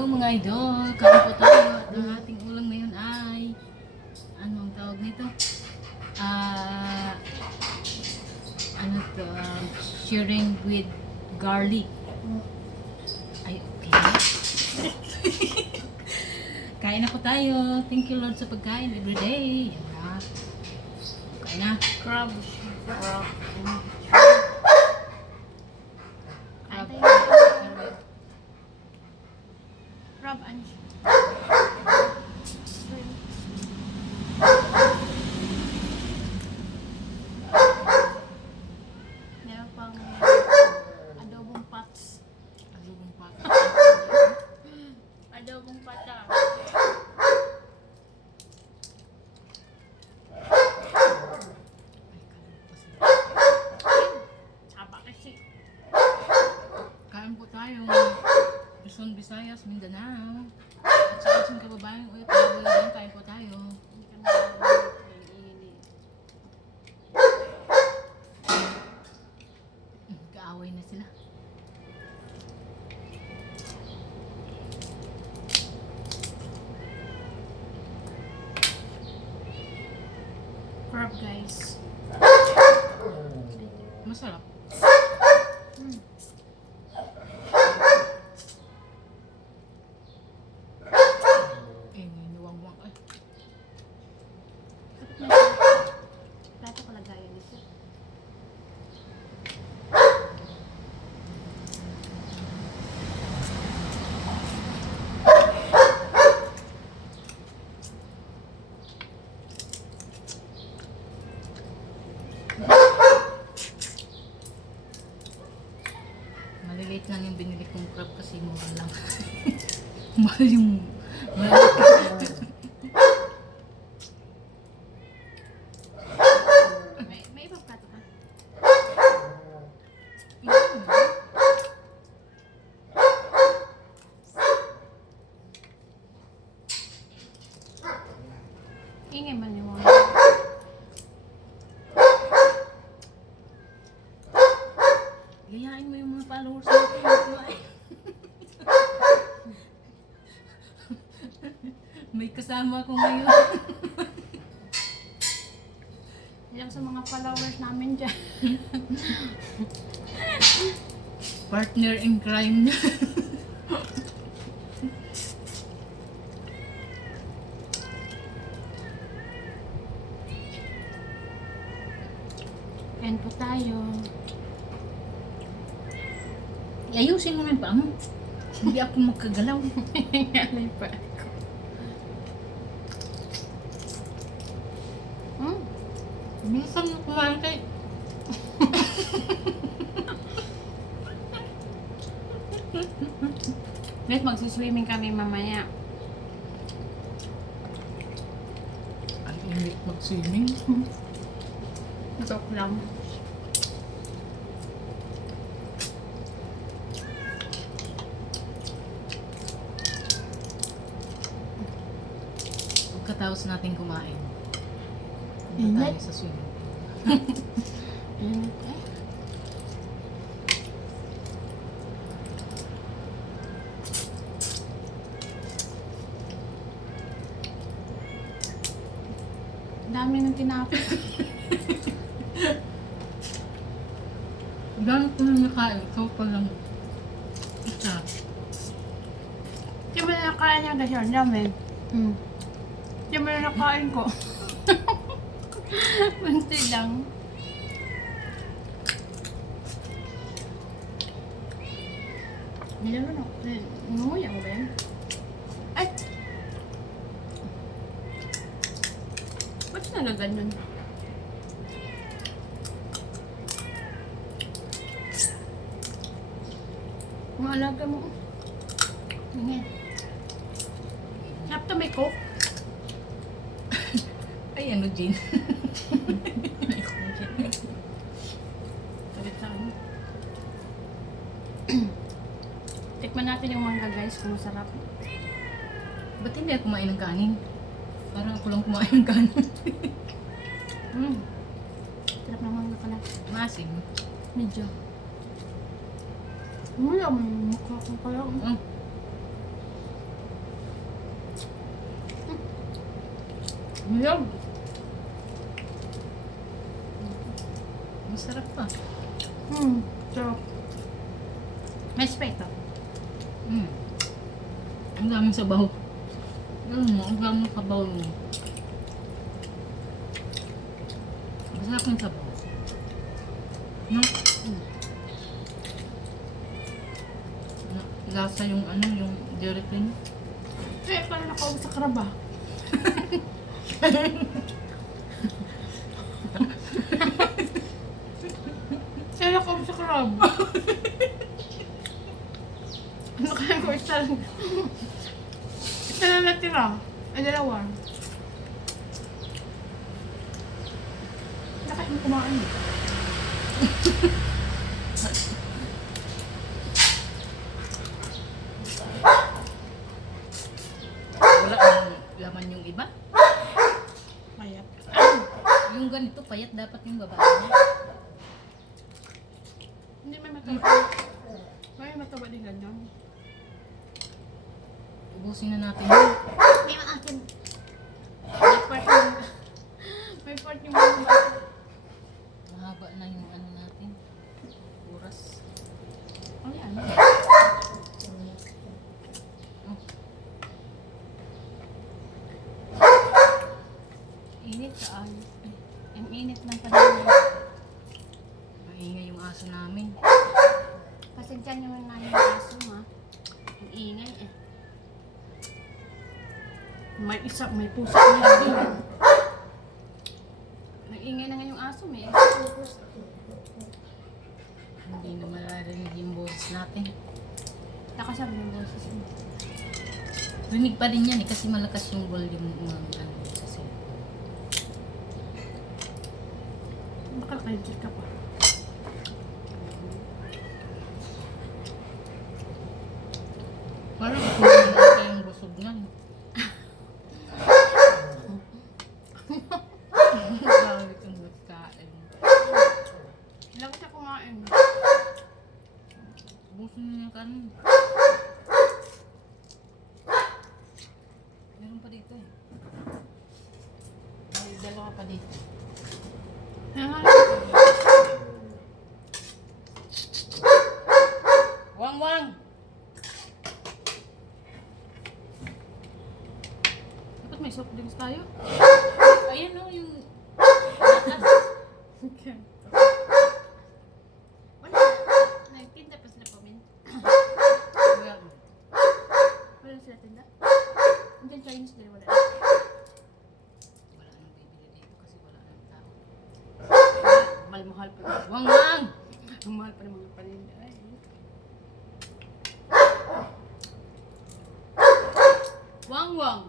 Mga idol, kain po tayo at ang ating ulam ngayon ay anong tawag nito? Ano to? Shirring with garlic. Ay, okay. Kain na po tayo. Thank you Lord sa pagkain everyday. Yan na. Kain na. Crab. Crab. Crab and shrimp. Meron pang adobong pats. Adobong pata. Adobong pata. Haba kasi. Kain po tayo. Luzon, Visayas, Mindanao. At sa ating kababayan, kain po tayo. Kaaway na sila. Crab guys. Masarap. Eh, niwang-wang. Ay, Plato ko lagayan dito. maliliit lang yung binili kong crab kasi mura lang. Mahal yung... Mahal. May ibang plato ka? Ingay man yung mga. Gayain mo yung mga followers natin. Kumain. May kasama ko ngayon. Ilang sa mga followers namin dyan. Partner in crime. Kain po tayo. Ayusin mo na yung paa mo. Hindi ako magkagalaw. Alay pa ako. Minsan mo kumain kayo. Guys, magsiswimming kami mamaya. Ang init mag-swimming. Joke lang. Pagkatapos natin kumain. Punta Init. tayo sa swimming. Init eh. Dami ng tinapos. Gamit ko na nakain. Ikaw pa lang. Isa. Di ba na nakain niya kasi ang dami? Di ba na nakain ko? Munti lang. Nilaman ako. Nunguya mo ba yan? Ay! Ba't na ganyan? Mga alaga mo. Tingin. Sarap to, may coke. Ay, ano, Jane? Sabi sa akin. Tikman natin yung mangga guys kung masarap. Ba't hindi ako kumain ng kanin? Parang ako lang kumain ng kanin. Sarap ng mangga pala. Masim. Medyo. Wala, may mukha ko pala. Ayan. Masarap pa. So, may spray to. Ang daming sabaw. Ang daming sabaw. Masarap yung sabaw. No? Lasa yung ano, yung gelatin. Eh, parang nakauwi sa kraba. Siya nakauwi sa krab. Ano kaya ko isa lang? Isa lang natira. Ay, dalawa. Lakas mo kumain. Wala ang laman yung iba. Mayat. Yung ganito, payat dapat yung babae. Hindi may mataba. May mataba din ganyan. Ubusin na natin yun. Hindi mo akin. May part yung... May part yung mga bata. Mahaba na yung ano natin. Oras. Ano yan? Init sa ayos. Ang init ng panahon. Maingay yung aso namin. Pasensya naman na yung aso ha. Ang ingay eh. May isa, may pusa niya din. Nag-ingay na nga yung aso, may pusa. Hindi na mararinig yung boses natin. Nakasabi yung boses mo. Rinig pa din yan eh, kasi malakas yung volume ng ano. Kasi Baka nakaligit ka pa. parang ako yung busog nga. Grabe kang magkain. Ilang siya kumain. Busin mo yung kanin. Meron pa dito eh. May dalawa pa dito. Ayan. Wang wang! Dapat may soft drinks tayo. Ayan o yung... Okay. Wala. Nagtinda pa sila pamin. Wala. Wala sila tinda. Hindi Chinese din wala. Wala nang bibili dito kasi wala nang tao. Mahal pa. Wang wang! Ang mahal pa ng mga paninda. Ay. Wang wang!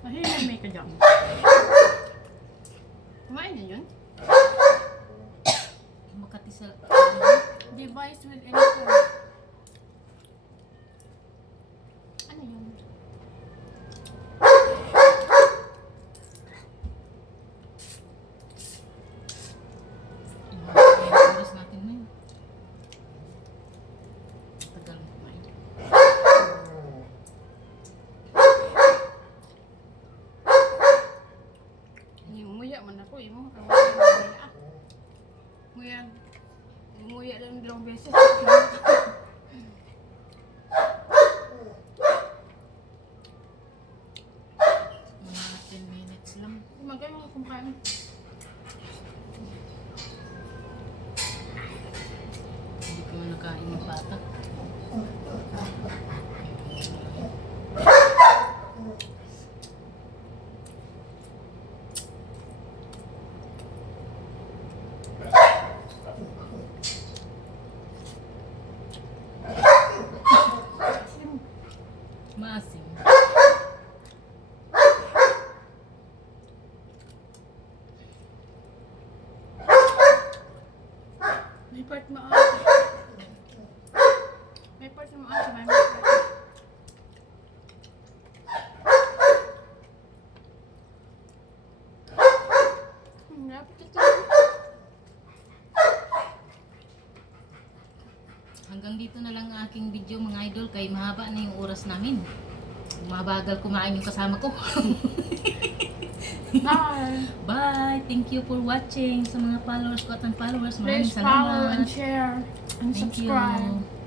Mahilang may ka dyan. Kumain na yun? Makati sa... Device with any phone. Ano yun? Oras natin na yun. Tagal mo kumain. Umuya man ako eh. Umuya. Umuya lang dalawang beses. Mga 10 minutes lang. Magayon ako kumakain. Hindi ko nakain ng bata. Maasim. May part maasim. May part na maasim. May part. Lapit ito. Hanggang dito na lang ang aking video mga idol kay mahaba na yung oras namin. mabagal kumain yung kasama ko. Bye! Bye! Thank you for watching sa mga followers ko at ang followers. Maraming Please follow and salamat. share and Thank subscribe. you.